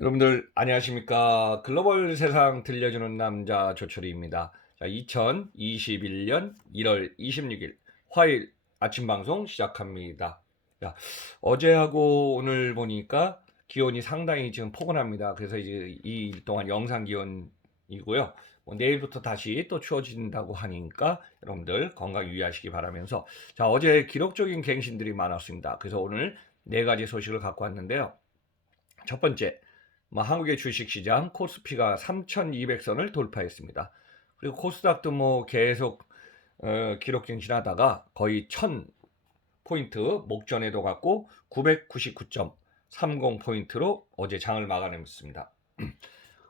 여러분들 안녕하십니까? 글로벌 세상 들려주는 남자 조철희입니다. 자, 2021년 1월 26일 화요일 아침 방송 시작합니다. 자, 어제하고 오늘 보니까 기온이 상당히 지금 포근합니다. 그래서 이제 이 일 동안 영상 기온이고요. 내일부터 다시 또 추워진다고 하니까 여러분들 건강 유의하시기 바라면서, 자, 어제 기록적인 갱신들이 많았습니다. 그래서 오늘 네 가지 소식을 갖고 왔는데요. 첫 번째, 한국의 주식시장 코스피가 3,200선을 돌파했습니다. 그리고 코스닥도 계속 기록 갱신하다가 거의 1,000포인트 목전에도 갔고 999.30포인트로 어제 장을 마감했습니다.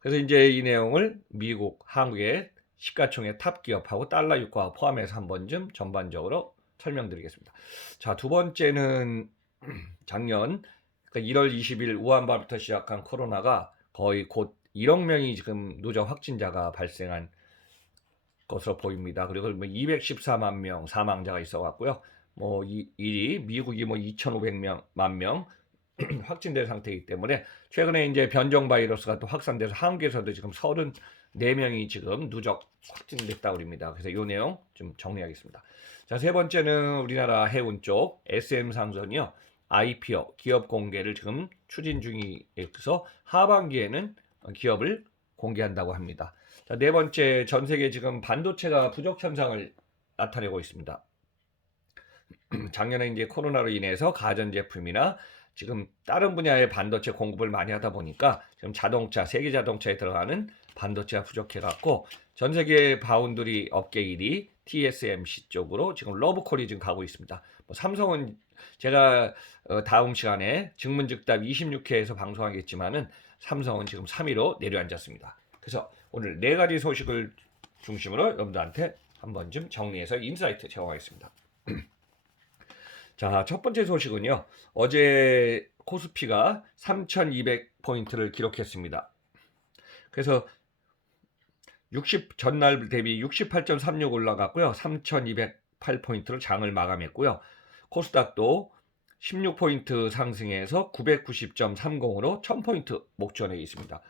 그래서 이제 이 내용을 미국, 한국의 시가총액 탑 기업하고 달러 유가 포함해서 한 번쯤 전반적으로 설명드리겠습니다. 자, 두 번째는 작년 1월 20일 우한발부터 시작한 코로나가 거의 곧 1억 명이 지금 누적 확진자가 발생한 것으로 보입니다. 그리고 214만 명 사망자가 있어 갖고요. 이 미국이 2,500만 명 확진된 상태이기 때문에 최근에 이제 변종 바이러스가 또 확산돼서 한국에서도 지금 34명이 지금 누적 확진됐다고 합니다. 그래서 이 내용 좀 정리하겠습니다. 자, 세 번째는 우리나라 해운 쪽 SM상선이요. IPO 기업 공개를 지금 추진 중이어서 하반기에는 기업을 공개한다고 합니다. 자, 네 번째, 전 세계 지금 반도체가 부족 현상을 나타내고 있습니다. 작년에 이제 코로나로 인해서 가전제품이나 지금 다른 분야의 반도체 공급을 많이 하다 보니까 지금 자동차, 세계 자동차에 들어가는 반도체가 부족해 갖고 전 세계 바운드리 업계 1위 TSMC 쪽으로 지금 러브콜이 지금 가고 있습니다. 삼성은 제가 다음 시간에 증문즉답 26회에서 방송하겠지만은 삼성은 지금 3위로 내려앉았습니다. 그래서 오늘 네 가지 소식을 중심으로 여러분들한테 한 번쯤 정리해서 인사이트 제공하겠습니다. 자, 첫 번째 소식은요. 어제 코스피가 3,200포인트를 기록했습니다. 그래서 전날 대비 68.36 올라갔고요. 3,208포인트로 장을 마감했고요. 코스닥도 16포인트 상승해서 990.30으로 1000포인트 목전에 있습니다.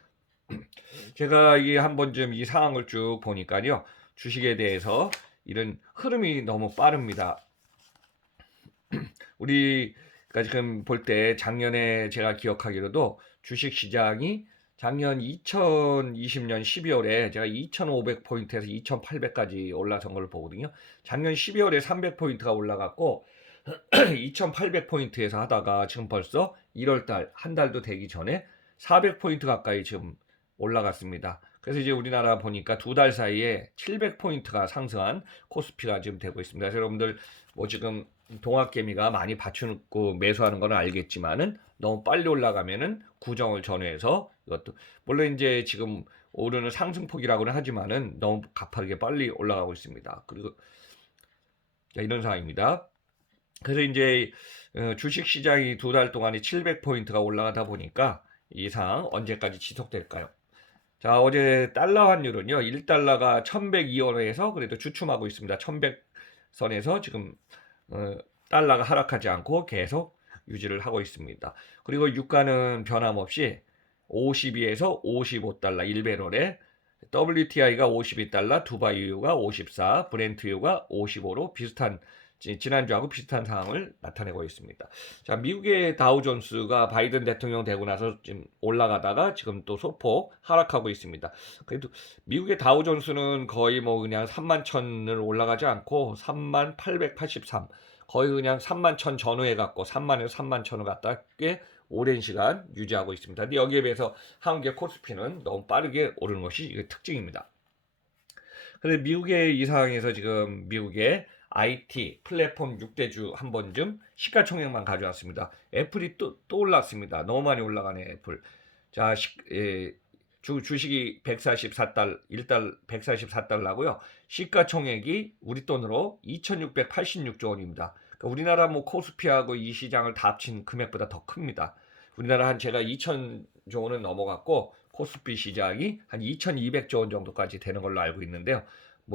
제가 이 한 번쯤 이 상황을 쭉 보니까요. 주식에 대해서 이런 흐름이 너무 빠릅니다. 우리가 지금 볼 때 작년에 제가 기억하기로도 주식 시장이 작년 2020년 12월에 제가 2,500포인트에서 2,800까지 올라선 걸 보거든요. 작년 12월에 300포인트가 올라갔고 2,800포인트에서 하다가 지금 벌써 1월달 한 달도 되기 전에 400포인트 가까이 지금 올라갔습니다. 그래서 이제 우리나라 보니까 두 달 사이에 700포인트가 상승한 코스피가 지금 되고 있습니다. 그래서 여러분들 지금 동학개미가 많이 받쳐놓고 매수하는 건 알겠지만은 너무 빨리 올라가면은 구정을 전후해서 이것도 물론 이제 지금 오르는 상승폭이라고는 하지만은 너무 가파르게 빨리 올라가고 있습니다. 그리고 이런 상황입니다. 그래서 이제 주식 시장이 두 달 동안에 700포인트가 올라가다 보니까 이 상황 언제까지 지속될까요? 자, 어제 달러 환율은요. 1달러가 1102원에서 그래도 주춤하고 있습니다. 1100선에서 지금 달러가 하락하지 않고 계속 유지를 하고 있습니다. 그리고 유가는 변함없이 52에서 55달러 1배럴에 WTI가 52달러, 두바이유가 54, 브렌트유가 55로 비슷한 지난주하고 비슷한 상황을 나타내고 있습니다. 자, 미국의 다우존스가 바이든 대통령 되고 나서 지금 올라가다가 지금 또 소폭 하락하고 있습니다. 그래도 미국의 다우존스는 거의 그냥 3만 천을 올라가지 않고 3만 883 거의 그냥 3만 천 전후에 갖고 3만에서 3만 천을 갖다 꽤 오랜 시간 유지하고 있습니다. 근데 여기에 비해서 한국의 코스피는 너무 빠르게 오르는 것이 특징입니다. 그래서 미국의 이 상황에서 지금 미국의 IT 플랫폼 6대주 한 번쯤 시가총액만 가져왔습니다. 애플이 또 올랐습니다. 너무 많이 올라가네 애플. 자, 주식이 144달러, 1달 144달러고요. 시가총액이 우리 돈으로 2,686조 원입니다. 그러니까 우리나라 코스피하고 이 시장을 다 합친 금액보다 더 큽니다. 우리나라 제가 2,000조 원은 넘어갔고 코스피 시장이 한 2,200조 원 정도까지 되는 걸로 알고 있는데요.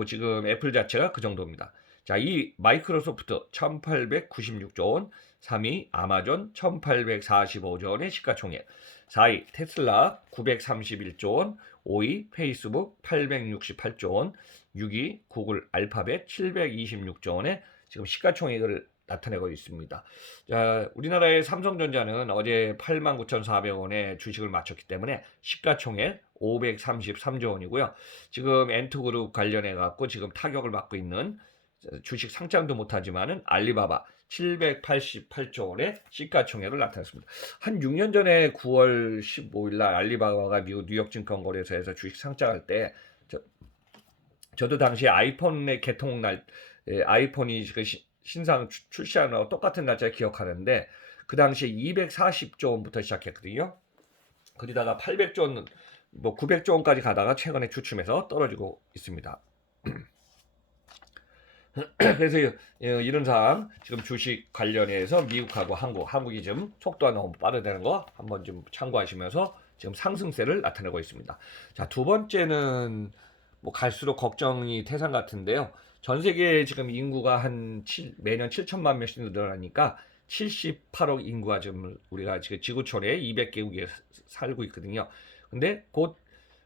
지금 애플 자체가 그 정도입니다. 자, 이 마이크로소프트 1,896조 원, 3위 아마존 1845조 원의 시가총액, 4위 테슬라 931조 원, 5위 페이스북 868조 원, 6위 구글 알파벳 726조 원의 지금 시가총액을 나타내고 있습니다. 자, 우리나라의 삼성전자는 어제 89,400원에 주식을 마쳤기 때문에 시가총액 533조 원이고요. 지금 엔투그룹 관련해 갖고 지금 타격을 받고 있는, 주식 상장도 못하지만은 알리바바 788조 원의 시가총액을 나타냈습니다. 한 6년 전에 9월 15일 날 알리바바가 미국 뉴욕증권거래소에서 주식 상장할 때 저도 당시 아이폰의 개통 날, 아이폰이 그 신상 출시하는 거 똑같은 날짜를 기억하는데, 그 당시에 240조 원부터 시작했거든요. 그러다가 800조 원, 뭐 900조 원까지 가다가 최근에 주춤해서 떨어지고 있습니다. 그래서 이런 사항, 지금 주식 관련해서 미국하고 한국이 좀 속도가 너무 빠르다는 거 한번 좀 참고하시면서 지금 상승세를 나타내고 있습니다. 자, 두 번째는 뭐 갈수록 걱정이 태산 같은데요. 전 세계 지금 인구가 매년 7천만 명씩 늘어나니까 78억 인구가 지금 우리가 지금 지구촌에 200개국에 살고 있거든요. 근데 곧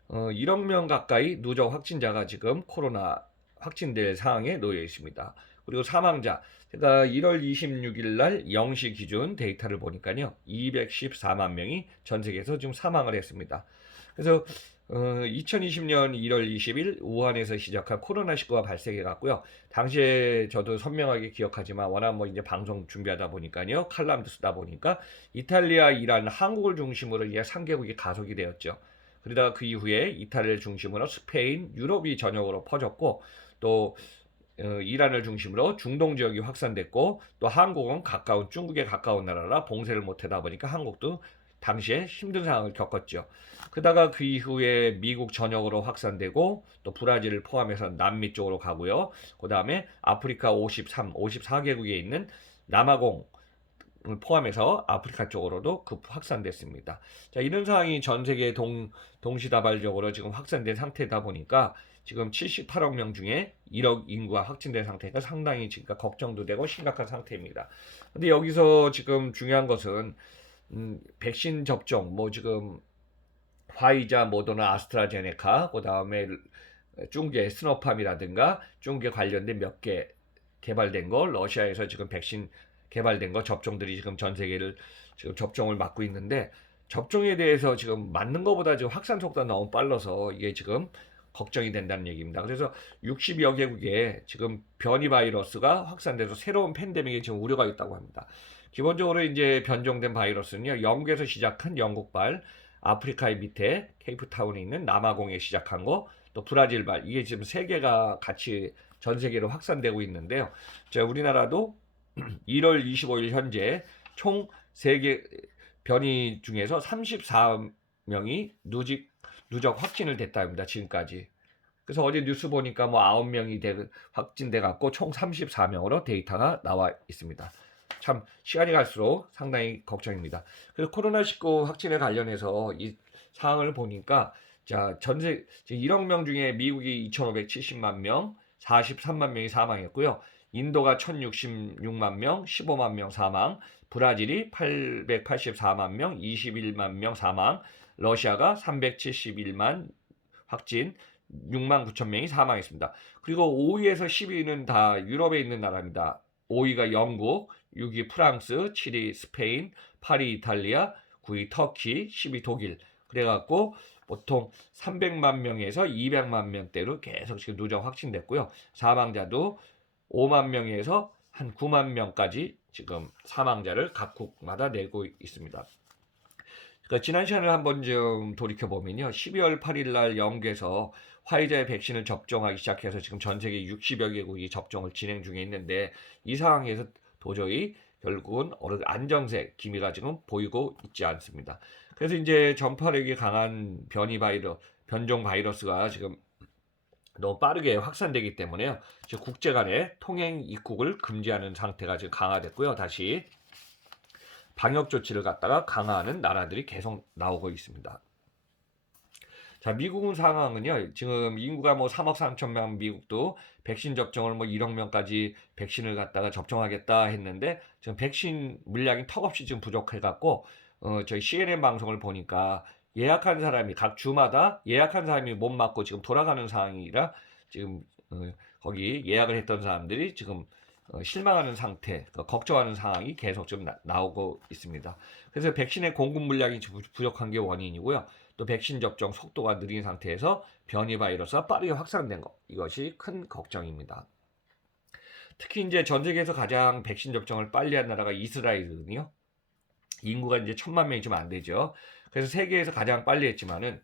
1억 명 가까이 누적 확진자가 지금 코로나 확진될 상황에 놓여 있습니다. 그리고 사망자, 제가 1월 26일 날 0시 기준 데이터를 보니까요, 214만 명이 전 세계에서 지금 사망을 했습니다. 그래서 2020년 1월 20일 우한에서 시작한 코로나19가 발생해 갔고요. 당시에 저도 선명하게 기억하지만 워낙 뭐 이제 방송 준비하다 보니까요, 칼럼도 쓰다 보니까 이탈리아, 이란, 한국을 중심으로 이제 3개국이 가속이 되었죠. 그러다가 그 이후에 이탈리아를 중심으로 스페인, 유럽이 전역으로 퍼졌고, 또 이란을 중심으로 중동 지역이 확산됐고, 또 한국은 중국에 가까운 나라라 봉쇄를 못하다 보니까 한국도 당시에 힘든 상황을 겪었죠. 그러다가 그 이후에 미국 전역으로 확산되고, 또 브라질을 포함해서 남미 쪽으로 가고요. 그 다음에 아프리카 54개국에 있는 남아공 포함해서 아프리카 쪽으로도 확산됐습니다. 자, 이런 상황이 전 세계 동시다발적으로 지금 확산된 상태다 보니까 지금 78억 명 중에 1억 인구가 확진된 상태가 상당히 지금 걱정도 되고 심각한 상태입니다. 근데 여기서 지금 중요한 것은 백신 접종, 뭐 지금 화이자, 모더나, 아스트라제네카, 그 다음에 중국의 스노팜이라든가 중국에 관련된 몇 개 개발된 거, 러시아에서 지금 백신 개발된 거 접종들이 지금 전 세계를 지금 접종을 맡고 있는데, 접종에 대해서 지금 맞는 것보다 지금 확산 속도가 너무 빨라서 이게 지금 걱정이 된다는 얘기입니다. 그래서 60여 개국에 지금 변이 바이러스가 확산돼서 새로운 팬데믹에 지금 우려가 있다고 합니다. 기본적으로 이제 변종된 바이러스는요, 영국에서 시작한 영국발, 아프리카의 밑에 케이프타운에 있는 남아공에 시작한 거, 또 브라질발, 이게 지금 세 개가 같이 전 세계로 확산되고 있는데요. 우리나라도 1월 25일 현재 총 3개 변이 중에서 34명이 누적 확진을 됐다 합니다. 지금까지. 그래서 어제 뉴스 보니까 뭐 9명이 확진돼 갖고 총 34명으로 데이터가 나와 있습니다. 참 시간이 갈수록 상당히 걱정입니다. 그래서 코로나19 확진에 관련해서 이 사항을 보니까, 자, 전세 1억 명 중에 미국이 2,570만 명, 43만 명이 사망했고요. 인도가 1,066만 명, 15만 명 사망, 브라질이 884만 명, 21만 명 사망, 러시아가 371만 확진, 6만 9천 명이 사망했습니다. 그리고 5위에서 10위는 다 유럽에 있는 나라입니다. 5위가 영국, 6위 프랑스, 7위 스페인, 8위 이탈리아, 9위 터키, 10위 독일. 그래갖고 보통 300만 명에서 200만 명대로 계속 지금 누적 확진됐고요. 사망자도 5만 명에서 한 9만 명까지 지금 사망자를 각국마다 내고 있습니다. 그러니까 지난 시간을 한번 좀 돌이켜보면요. 12월 8일 날 영국에서 화이자의 백신을 접종하기 시작해서 지금 전 세계 60여 개국이 접종을 진행 중에 있는데, 이 상황에서 도저히 결국은 어느 안정세 기미가 지금 보이고 있지 않습니다. 그래서 이제 전파력이 강한 변종 바이러스가 지금 너무 빠르게 확산되기 때문에요. 지금 국제 간의 통행 입국을 금지하는 상태가 지금 강화됐고요. 다시 방역 조치를 갖다가 강화하는 나라들이 계속 나오고 있습니다. 자, 미국은 상황은요. 지금 인구가 뭐 3억 3천 명, 미국도 백신 접종을 뭐 1억 명까지 백신을 갖다가 접종하겠다 했는데 지금 백신 물량이 턱없이 지금 부족해 갖고 저희 CNN 방송을 보니까 예약한 사람이 각 주마다 예약한 사람이 못 맞고 지금 돌아가는 상황이라 지금 거기 예약을 했던 사람들이 지금 실망하는 상태, 걱정하는 상황이 계속 좀 나오고 있습니다. 그래서 백신의 공급 물량이 부족한 게 원인이고요. 또 백신 접종 속도가 느린 상태에서 변이 바이러스가 빠르게 확산된 것, 이것이 큰 걱정입니다. 특히 이제 전 세계에서 가장 백신 접종을 빨리 한 나라가 이스라엘이거든요. 인구가 이제 1,000만 명이 좀 안 되죠. 그래서 세계에서 가장 빨리 했지만은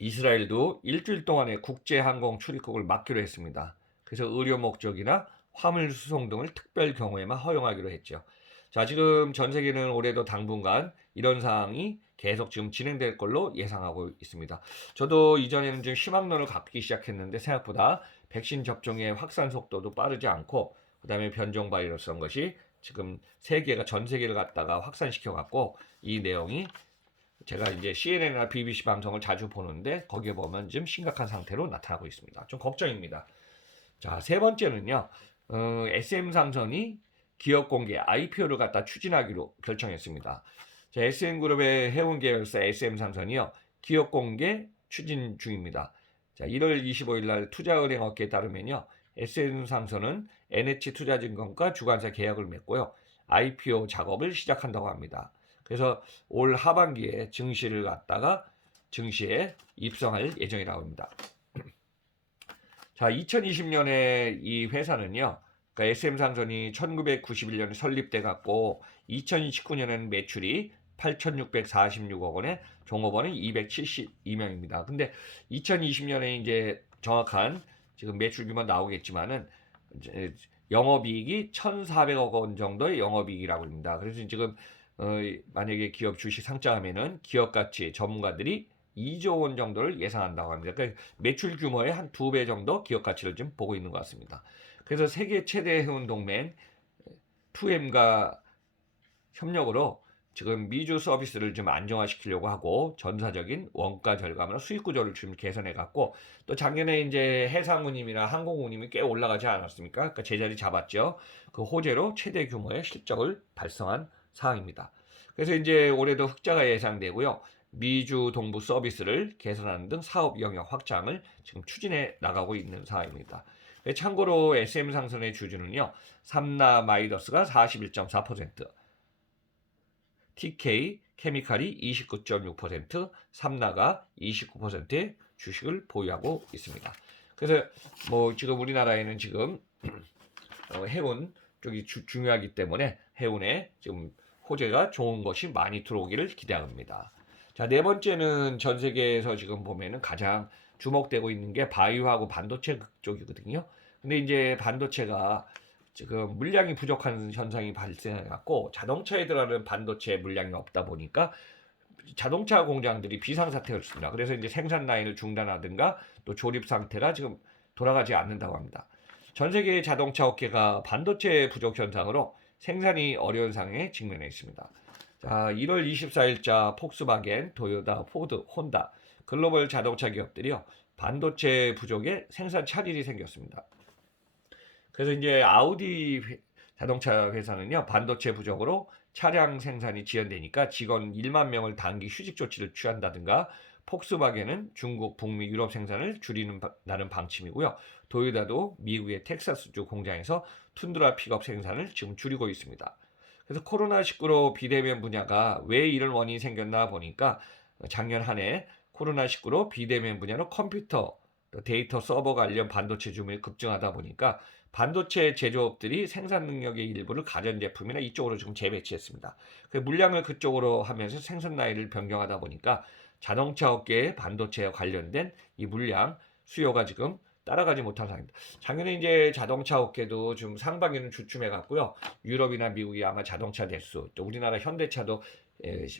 이스라엘도 일주일 동안의 국제 항공 출입국을 막기로 했습니다. 그래서 의료 목적이나 화물 수송 등을 특별 경우에만 허용하기로 했죠. 자, 지금 전 세계는 올해도 당분간 이런 상황이 계속 지금 진행될 걸로 예상하고 있습니다. 저도 이전에는 좀 희망론을 갖기 시작했는데 생각보다 백신 접종의 확산 속도도 빠르지 않고 그다음에 변종 바이러스란 것이 지금 세계가 전 세계를 갖다가 확산시켜 갖고 이 내용이 제가 이제 CNN이나 BBC 방송을 자주 보는데 거기에 보면 좀 심각한 상태로 나타나고 있습니다. 좀 걱정입니다. 자, 세 번째는요. SM상선이 기업 공개 IPO를 갖다 추진하기로 결정했습니다. 자, SM그룹의 해운 계열사 SM상선이요. 기업 공개 추진 중입니다. 자, 1월 25일 날 투자은행업계에 따르면요. SM상선은 NH투자증권과 주관사 계약을 맺고요. IPO 작업을 시작한다고 합니다. 그래서 올 하반기에 증시를 갖다가 증시에 입성할 예정이라고 합니다. 자, 2020년에 이 회사는요. 그러니까 SM상선이 1991년에 설립돼 갖고 2019년에는 매출이 8,646억 원에 종업원은 272명입니다. 근데 2020년에 이제 정확한 지금 매출 규모 나오겠지만은 영업이익이 1,400억 원 정도의 영업이익이라고 합니다. 그래서 지금 만약에 기업 주식 상장하면은 기업 가치 전문가들이 2조 원 정도를 예상한다고 합니다. 그러니까 매출 규모의 한 2배 정도 기업 가치를 좀 보고 있는 것 같습니다. 그래서 세계 최대 해운 동맹 2M과 협력으로 지금 미주 서비스를 좀 안정화시키려고 하고 전사적인 원가 절감으로 수익 구조를 좀 개선해 갖고 또 작년에 이제 해상운임이나 항공운임이 꽤 올라가지 않았습니까? 그러니까 제자리 잡았죠. 그 호재로 최대 규모의 실적을 달성한 사항입니다. 그래서 이제 올해도 흑자가 예상되고요. 미주 동부 서비스를 개선하는 등 사업 영역 확장을 지금 추진해 나가고 있는 사항입니다. 참고로 SM상선의 주주는요. 삼나 마이더스가 41.4%, TK 케미칼이 29.6%, 삼나가 29%의 주식을 보유하고 있습니다. 그래서 뭐 지금 우리나라에는 지금 해운 쪽이 중요하기 때문에 해운에 지금 호재가 좋은 것이 많이 들어오기를 기대합니다. 자, 네 번째는 전 세계에서 지금 보면은 가장 주목되고 있는 게 바이오하고 반도체 쪽이거든요. 근데 이제 반도체가 지금 물량이 부족한 현상이 발생해 갖고 자동차에 들어가는 반도체 물량이 없다 보니까 자동차 공장들이 비상사태가 있습니다. 그래서 이제 생산 라인을 중단하든가 또 조립 상태가 지금 돌아가지 않는다고 합니다. 전 세계 자동차 업계가 반도체 부족 현상으로 생산이 어려운 상황에 직면해 있습니다. 자, 1월 24일자 폭스바겐, 토요타, 포드, 혼다 글로벌 자동차 기업들이요. 반도체 부족에 생산 차질이 생겼습니다. 그래서 이제 아우디 자동차 회사는요. 반도체 부족으로 차량 생산이 지연되니까 직원 1만 명을 단기 휴직 조치를 취한다든가 폭스바겐은 중국, 북미, 유럽 생산을 줄이는 방침이고요. 도요타도 미국의 텍사스주 공장에서 툰드라 픽업 생산을 지금 줄이고 있습니다. 그래서 코로나19로 비대면 분야가 왜 이런 원인이 생겼나 보니까 작년 한 해 코로나19로 비대면 분야로 컴퓨터, 데이터 서버 관련 반도체 주문이 급증하다 보니까 반도체 제조업들이 생산 능력의 일부를 가전제품이나 이쪽으로 지금 재배치했습니다. 그 물량을 그쪽으로 하면서 생산 라인을 변경하다 보니까 자동차 업계의 반도체와 관련된 이 물량 수요가 지금 따라가지 못한 상황입니다. 작년에 이제 자동차 업계도 좀 상반기는 주춤해 갔고요. 유럽이나 미국이 아마 자동차 대수, 또 우리나라 현대차도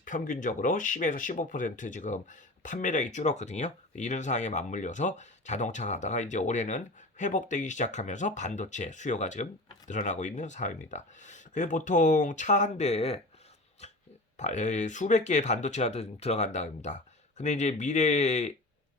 평균적으로 10에서 15% 지금 판매량이 줄었거든요. 이런 상황에 맞물려서 자동차가 하다가 이제 올해는 회복되기 시작하면서 반도체 수요가 지금 늘어나고 있는 상황입니다. 그래서 보통 차 한 대에 수백 개의 반도체가 들어간다고 합니다. 근데 이제 미래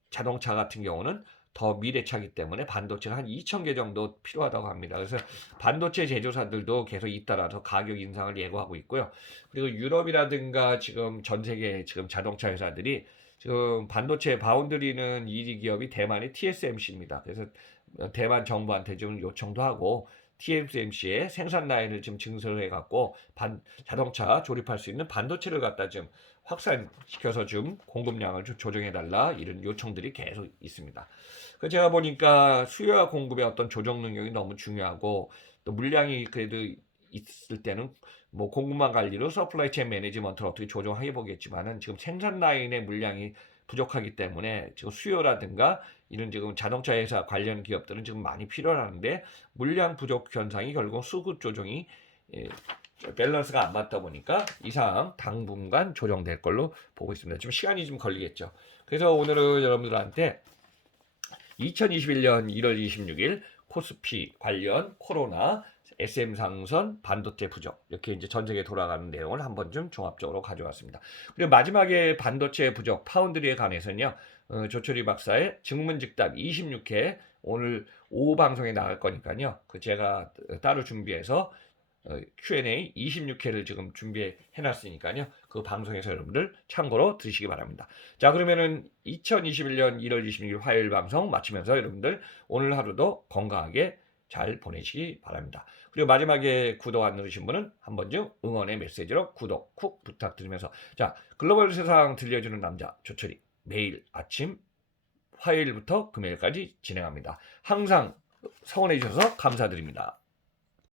자동차 같은 경우는 더 미래차기 때문에 반도체가 한 2,000개 정도 필요하다고 합니다. 그래서 반도체 제조사들도 계속 잇따라서 가격 인상을 예고하고 있고요. 그리고 유럽이라든가 지금 전 세계 지금 자동차 회사들이 지금 반도체 바운드리는 1위 기업이 대만의 TSMC입니다. 그래서 대만 정부한테 좀 요청도 하고 TSMC의 생산 라인을 좀 증설해 갖고 자동차 조립할 수 있는 반도체를 갖다 좀 확산시켜서 좀 공급량을 좀 조정해 달라 이런 요청들이 계속 있습니다. 그 제가 보니까 수요와 공급의 어떤 조정 능력이 너무 중요하고 또 물량이 그래도 있을 때는 뭐 공급망 관리로 서플라이 체인 매니지먼트를 어떻게 조정해 보겠지만은 지금 생산 라인의 물량이 부족하기 때문에 지금 수요라든가 이런 지금 자동차 회사 관련 기업들은 지금 많이 필요하는데 물량 부족 현상이 결국 수급 조정이 밸런스가 안 맞다 보니까 이상 당분간 조정될 걸로 보고 있습니다. 지금 시간이 좀 걸리겠죠. 그래서 오늘은 여러분들한테 2021년 1월 26일 코스피 관련 코로나 SM 상선 반도체 부족 이렇게 이제 전 세계 돌아가는 내용을 한번 좀 종합적으로 가져왔습니다. 그리고 마지막에 반도체 부족 파운드리에 관해서는요. 조철희 박사의 증문즉답 26회 오늘 오후 방송에 나갈 거니까요. 그 제가 따로 준비해서 Q&A 26회를 지금 준비해 놨으니까요. 그 방송에서 여러분들 참고로 들으시기 바랍니다. 자, 그러면은 2021년 1월 26일 화요일 방송 마치면서 여러분들 오늘 하루도 건강하게 잘 보내시기 바랍니다. 그리고 마지막에 구독 안 누르신 분은 한 번쯤 응원의 메시지로 구독 쿡 부탁드리면서 자, 글로벌 세상 들려주는 남자 조철이 매일 아침 화요일부터 금요일까지 진행합니다. 항상 성원해 주셔서 감사드립니다.